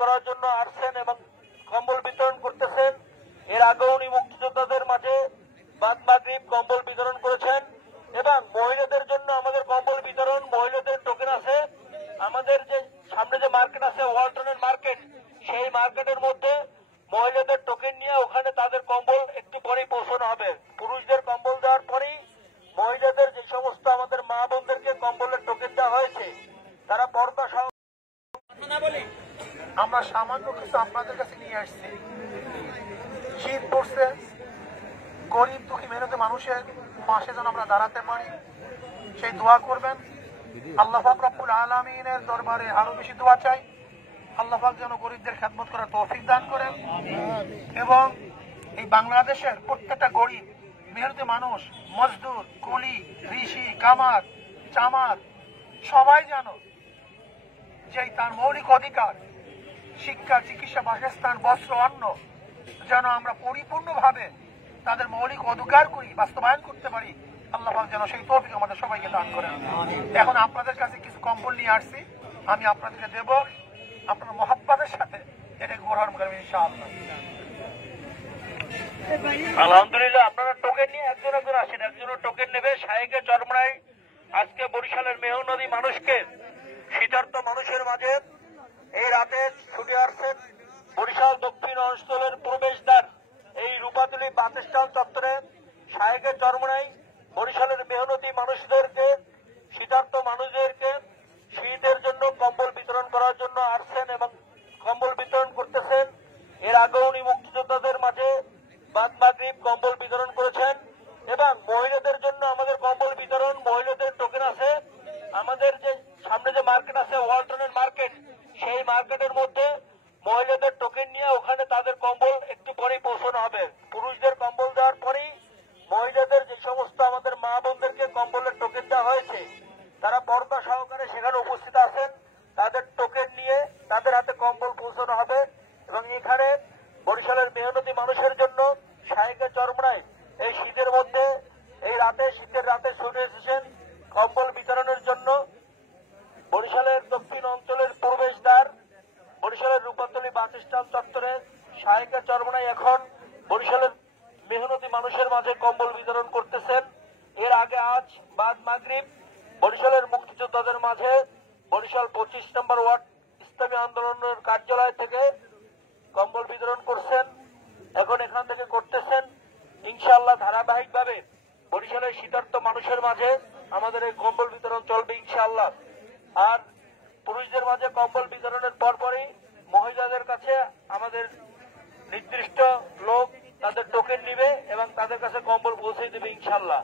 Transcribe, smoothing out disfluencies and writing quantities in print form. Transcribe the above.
করার জন্য আসছেন এবং কম্বল বিতরণ করতেছেন। এর আগেও উনি মুক্তিযোদ্ধাদের মাঝে বাদ মাগরিব কম্বল বিতরণ করেছেন এবং মহিলাদের জন্য আমাদের কম্বল বিতরণ, মহিলাদের টোকেন আছে। আমাদের যে সামনে যে মার্কেট আছে ওয়ালটনের মার্কেট, সেই মার্কেটের মধ্যে মহিলাদের টোকেন নিয়ে ওখানে তাদের কম্বল একটু পরেই পৌঁছানো হবে। পুরুষদের কম্বল দেওয়ার পরেই মহিলাদের যে সমস্ত আমাদের মা বোনদেরকে কম্বলের টোকেন দেওয়া হয়েছে তারা পর্দা সহ। আমরা সামান্য কিছু আপনাদের কাছে নিয়ে আসছি। শীত পড়ছে, গরিব দুঃখী মেহনতি মানুষের পাশে যেন আমরা দাঁড়াতে পারি, সেই দোয়া করবেন। আল্লাহ পাক রব্বুল আলামিনের দরবারে আরো বেশি দোয়া চাই। আল্লাহ পাক যেন গরিবদের খেদমত করার তৌফিক দান করেন এবং এই বাংলাদেশের প্রত্যেকটা গরিব মেহনতি মানুষ, মজদুর, কুলি, ঋষি, কামার, চামার সবাই যেন যেই তার মৌলিক অধিকার শিক্ষা, চিকিৎসা, বাসস্থান, বস্ত্র, অন্ন যেন আমরা পরিপূর্ণভাবে তাদের মৌলিক অধিকার করি, বাস্তবায়ন করতে পারি। আল্লাহ পাক যেন সেই তৌফিক আমাদের সবাইকে দান করেন। এখন আপনাদের কাছে কিছু কম্বল নিয়ে আসছি, আমি আপনাদেরকে দেব। আপনার মহাব্বতের সাথে এটা গ্রহণ করবেন ইনশাআল্লাহ। আলহামদুলিল্লাহ, আপনারা টোকেন নিয়ে একজন একজন আসেন, একজনের টোকেন নেবে। শায়েকে চরমরাই আজকে বরিশালের মেহনতি মানুষকে, শীতার্ত মানুষের মাঝে এই রাতে ছুটে আসছেন বরিশাল দক্ষিণ অঞ্চলের প্রবেশদ্বার এই রূপাতলী বাস স্ট্যান্ড চত্বরে। শায়েকে চরমরাই বরিশালের মেহনতি মানুষদেরকে, শীতার্ত মানুষদেরকে শীতের জন্য কম্বল বিতরণ করার জন্য আসছেন এবং কম্বল বিতরণ করতেছেন। এর আগেও উনি মুক্তিযোদ্ধাদের মাঝে বাদ মাগরিব কম্বল বিতরণ করেছেন এবং মহিলাদের জন্য আমাদের কম্বল বিতরণ, মহিলাদের টোকেন আছে। আমাদের যে সামনে যে মার্কেট আছে ওয়ালটনের মার্কেট, সেই মার্কেটের মধ্যে মহিলাদের টোকেন নিয়ে ওখানে তাদের কম্বল একটু পরেই পৌঁছানো হবে। পুরুষদের কম্বল দেওয়ার পরেই মহিলাদের যে সমস্ত আমাদের মা বোনদেরকে কম্বলের টোকেন দেওয়া হয়েছে তারা পর্দা সহকারে সেখানে উপস্থিত আছেন। তাদের টোকেন নিয়ে তাদের হাতে কম্বল পৌঁছানো হবে এবং এখানে বরিশালের মেহনতি মানুষের জন্য শায়েকে চরমরাই এই শীতের মধ্যে, এই রাতে, শীতের রাতে ছুটে এসেছেন কম্বল বিতরণের জন্য। বরিশালের দক্ষিণ অঞ্চলের প্রবেশদ্বার বরিশালের রূপাতলী বাস স্ট্যান্ড চত্বরে শায়েকে চরমরাই এখন বরিশালের মেহনতি মানুষের মাঝে কম্বল বিতরণ করতেছেন। এর আগে আজ বাদ মাগরিব বরিশালের মুক্তিযোদ্ধাদের মাঝে বরিশাল 25 নম্বর ওয়ার্ড ইসলামী আন্দোলনের কার্যালয় থেকে কম্বল বিতরণ করছেন, এখন এখান থেকে করতেছেন। ইনশাআল্লাহ ধারাবাহিকভাবে বরিশালের শীতার্ত মানুষের মাঝে আমাদের এই কম্বল বিতরণ চলবে ইনশাআল্লাহ। আর পুরুষদের মাঝে কম্বল বিতরণের পরপরই মহিলাদের কাছে আমাদের নির্দিষ্ট লোক তাদের টোকেন নিবে এবং তাদের কাছে কম্বল পৌঁছে দেবে ইনশাআল্লাহ।